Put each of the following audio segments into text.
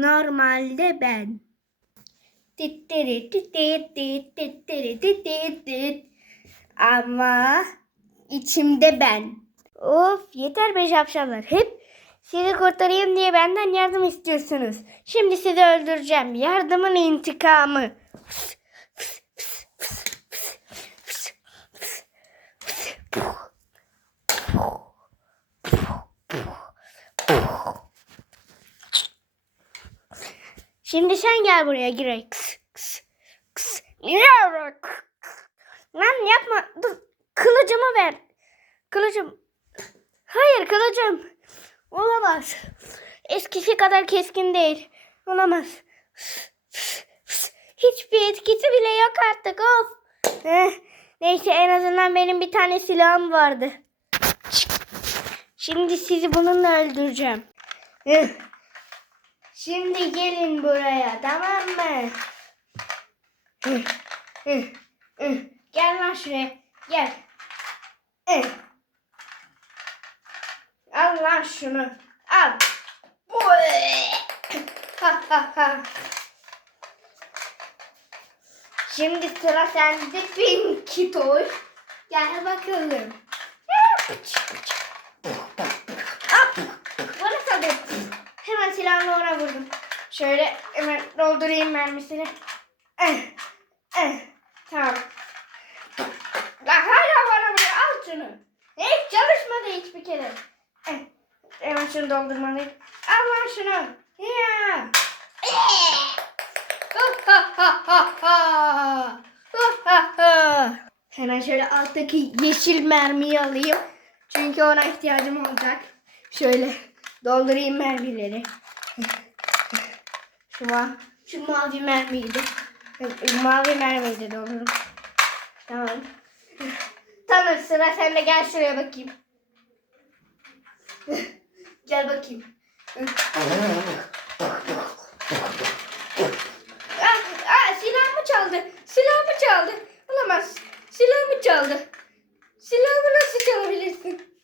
Normalde ben. Tittiri tittiri titit tit. Ama içimde ben. Of yeter be şapşallar. Hep sizi kurtarayım diye benden yardım istiyorsunuz. Şimdi sizi öldüreceğim. Yardımın intikamı. Şimdi sen gel buraya Girey. Kıs, kıs, kıs. Lan yapma. Dur. Kılıcımı ver. Kılıcım. Hayır kılıcım. Olamaz. Eskisi kadar keskin değil. Olamaz. Hiçbir etkisi bile yok artık. Of. Neyse en azından benim bir tane silahım vardı. Şimdi sizi bununla öldüreceğim. Şimdi gelin buraya tamam mı? Gel lan şuraya. Gel. Al lan şunu. Al. Ha. Şimdi sıra sende Pinky Toy. Gel bakalım. Bana saldır. Hemen silahla ona vurdum. Şöyle hemen doldurayım mermisini. Eh, eh, tamam. Lan hala bana vuruyor. Al şunu. Hiç çalışmadı hiçbir kere. Eh, hemen şunu doldurmalıyım. Al lan şunu. Ya. Hemen şöyle alttaki yeşil mermiyi alayım. Çünkü ona ihtiyacım olacak. Şöyle doldurayım mermileri. Şu, ma şu mavi mermiydi. Mavi mermiyi de doldururum. Tamam. Tamam sıra sende gel şuraya bakayım. gel bakayım. Aa, aa, silahımı çaldı. Silahımı çaldı. Olamaz. Silahımı çaldı. Silahımı nasıl çalabilirsin?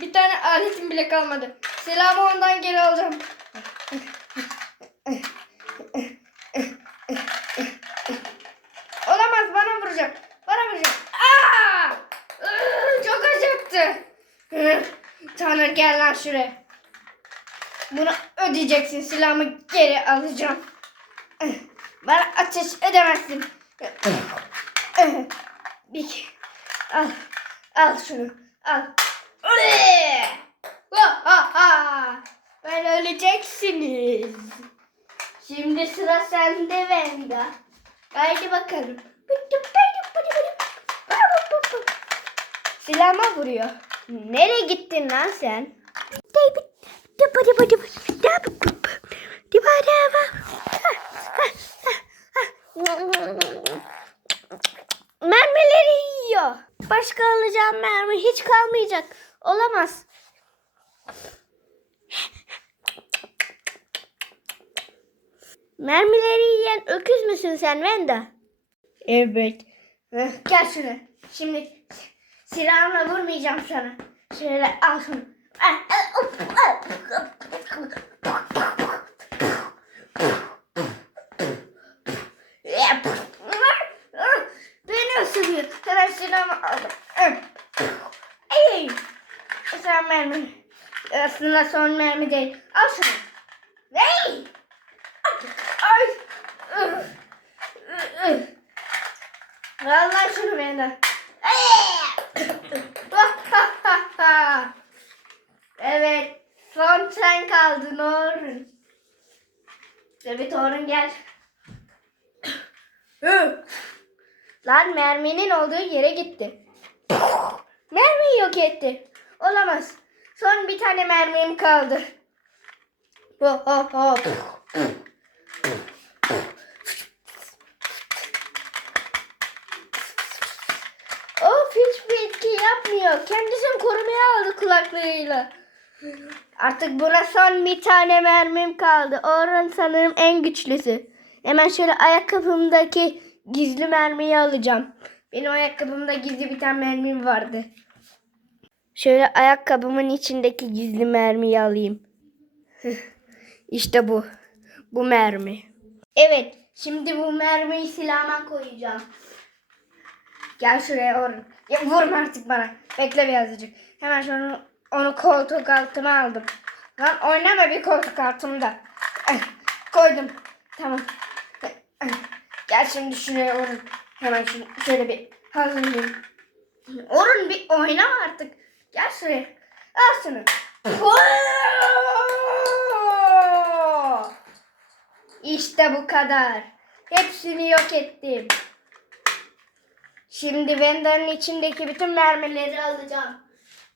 Bir tane aletim bile kalmadı. Silahımı ondan geri alacağım. Olamaz bana vuracak. Bana vuracak. Aa! Iı, Çok acıttı. Hı, Tanrı gel şuraya. Bunu ödeyeceksin. Silahımı geri alacağım. Bana ateş edemezsin. Bir al. Al şunu. Al. Ben öleceksiniz. Şimdi sıra sende Venda. Haydi bakalım. Silahıma vuruyor. Nereye gittin lan sen? Mermileri yiyor. Başka alacağım mermi hiç kalmayacak. Olamaz. Mermileri yiyen öküz müsün sen Venda? Evet. Heh, Gel şunu. Şimdi silahımla vurmayacağım sana. Şöyle al şunu. Beni ısırıyor. Hemen silahımı aldım. Ey! Sen mermi. Aslında son mermi değil. Al şunu. Hey! Ay! Lan şunu benden. evet. Son sen kaldın Orun. Tabii Torun gel. Hı. Lan merminin olduğu yere gitti. Mermiyi yok etti. Olamaz. Son bir tane mermim kaldı. Hop hop hop. Of hiçbir etki yapmıyor. Kendisini korumaya aldı kulaklarıyla. Artık buna son bir tane mermim kaldı. Orun sanırım en güçlüsü. Hemen şöyle ayakkabımdaki gizli mermiyi alacağım. Benim ayakkabımda gizli bir tane mermim vardı. Şöyle ayakkabımın içindeki gizli mermiyi alayım. İşte bu. Bu mermi. Evet. Şimdi bu mermiyi silahıma koyacağım. Gel şuraya Orun. Ya vurma artık bana. Bekle birazcık. Hemen şunu onu koltuk altıma aldım. Lan oynama bir koltuk altımda. Koydum. Tamam. Gel şimdi şuraya Orun. Hemen şunu şöyle bir hazırlayayım. Orun bir oynama artık. Gel şuraya. Al şunu. İşte bu kadar. Hepsini yok ettim. Şimdi vendanın içindeki bütün mermileri alacağım.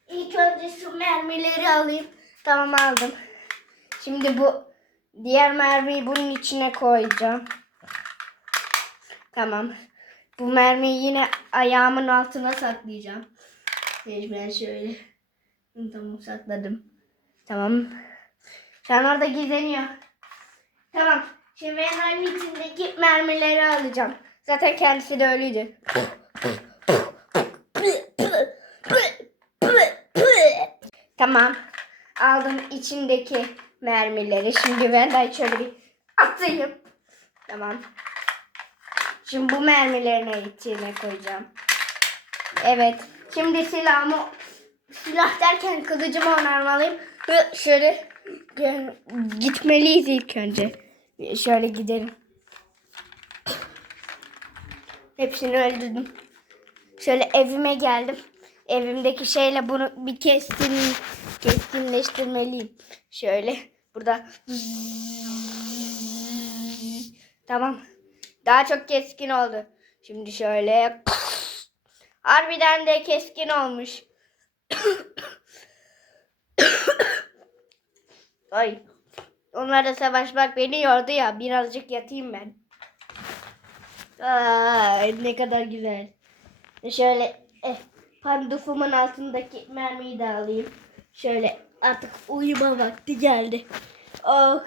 İlk önce şu mermileri alayım. Tamam aldım. Şimdi bu diğer mermiyi bunun içine koyacağım. Tamam. Bu mermiyi yine ayağımın altına saklayacağım. Ben şöyle. Tamam sakladım. Tamam. Şu an orada gizleniyor. Tamam. Şimdi ben içindeki mermileri alacağım. Zaten kendisi de öyleydi. Tamam. Aldım içindeki mermileri. Şimdi ben de şöyle bir atayım. Tamam. Şimdi bu mermilerini içine koyacağım. Evet. Şimdi silahımı silah derken kılıcımı onarmalıyım. Ve şöyle gitmeliyiz ilk önce. Şöyle gidelim. Hepsini öldürdüm. Şöyle evime geldim. Evimdeki şeyle bunu bir keskin keskinleştirmeliyim. Şöyle burada Tamam. Daha çok keskin oldu. Şimdi şöyle harbiden de keskin olmuş. Ay. Onlarla savaşmak beni yordu ya. Birazcık yatayım ben. Ay, ne kadar güzel. Şöyle eh, pandufumun altındaki mermiyi de alayım. Şöyle artık uyuma vakti geldi. Oh.